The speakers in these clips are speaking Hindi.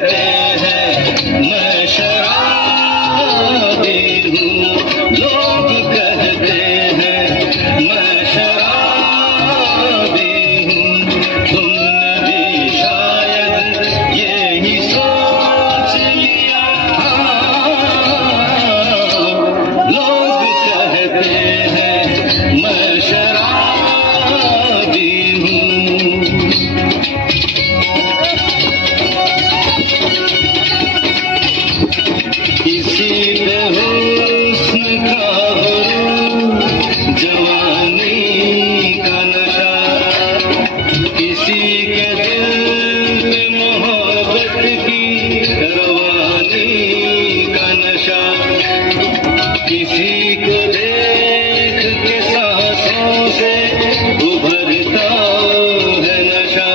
कहते हैं मैं शराबी हूँ, लोग कहते हैं मैं शराबी हूँ। तुमने भी शायद यही सोच लिया, लोग कहते हैं मैं शराबी हूँ। किसी पे हुस्न का हुरूर, जवानी का नशा, किसी के दिल में मोहब्बत की रवानी का नशा, किसी को देख के सांसों से उभरता है नशा,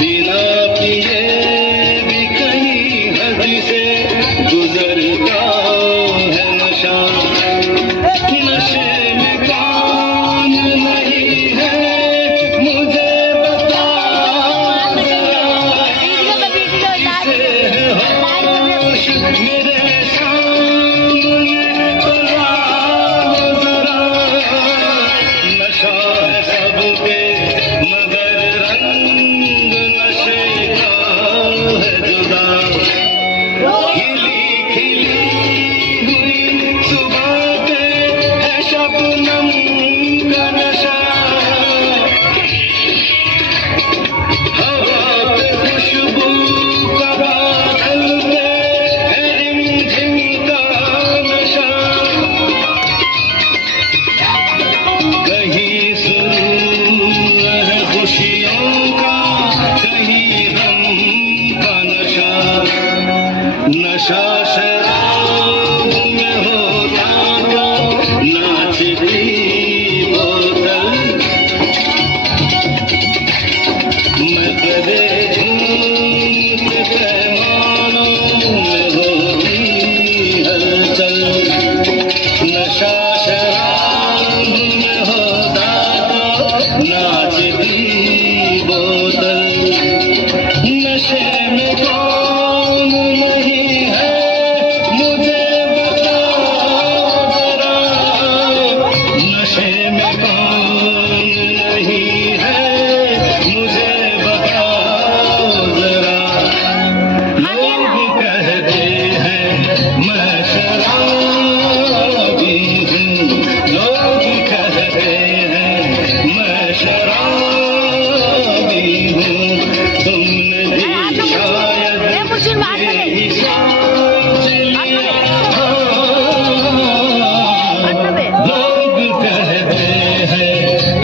बिना पिए भी कहीं हद से गुजरता है नशा। नशे में कौन नहीं है मुझे बता जरा, किसे है होश मेरे सामने बता जरा। नशा है सब पे मगर रंग नशे का है जुदा। खिली खिली हुई सुबह पे है शबनम का नशा, हवा पे खुशबू का बादल पे है रिमझिम का नशा। कहीं सुरूर है खुशियों का, कहीं गम का नशा। नशा शराब में होता तो नाचती बोतल, मकरे झूमते पैमानों में होती हलचल। नशा शराब में होता तो नाचती बोतल। नशे में कौन नहीं है मुझे बता जरा, नशे में कौन नहीं है मुझे बता जरा। लोग कहते हैं मैं शराबी हूँ, लोग कहते हैं मैं शराबी हूँ। तुमने भी शायद यही सोच लिया, लोग कहते हैं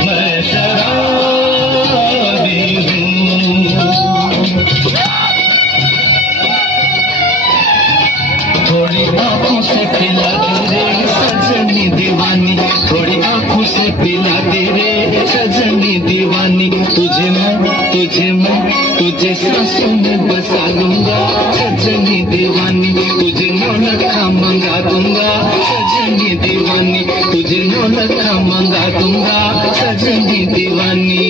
मैं शराबी हूँ। थोड़ी आंखों से पिला दे रे सजनी दीवानी, थोड़ी आंखों से पिला दे रे सजनी दीवानी। तुझे मैं तुझे सांसों में बसा लूंगा सजनी दीवानी, तुझे नौलखा मंगा दूंगा सजनी दीवानी, तुझे नौलखा मंगा दूंगा सजनी दीवानी।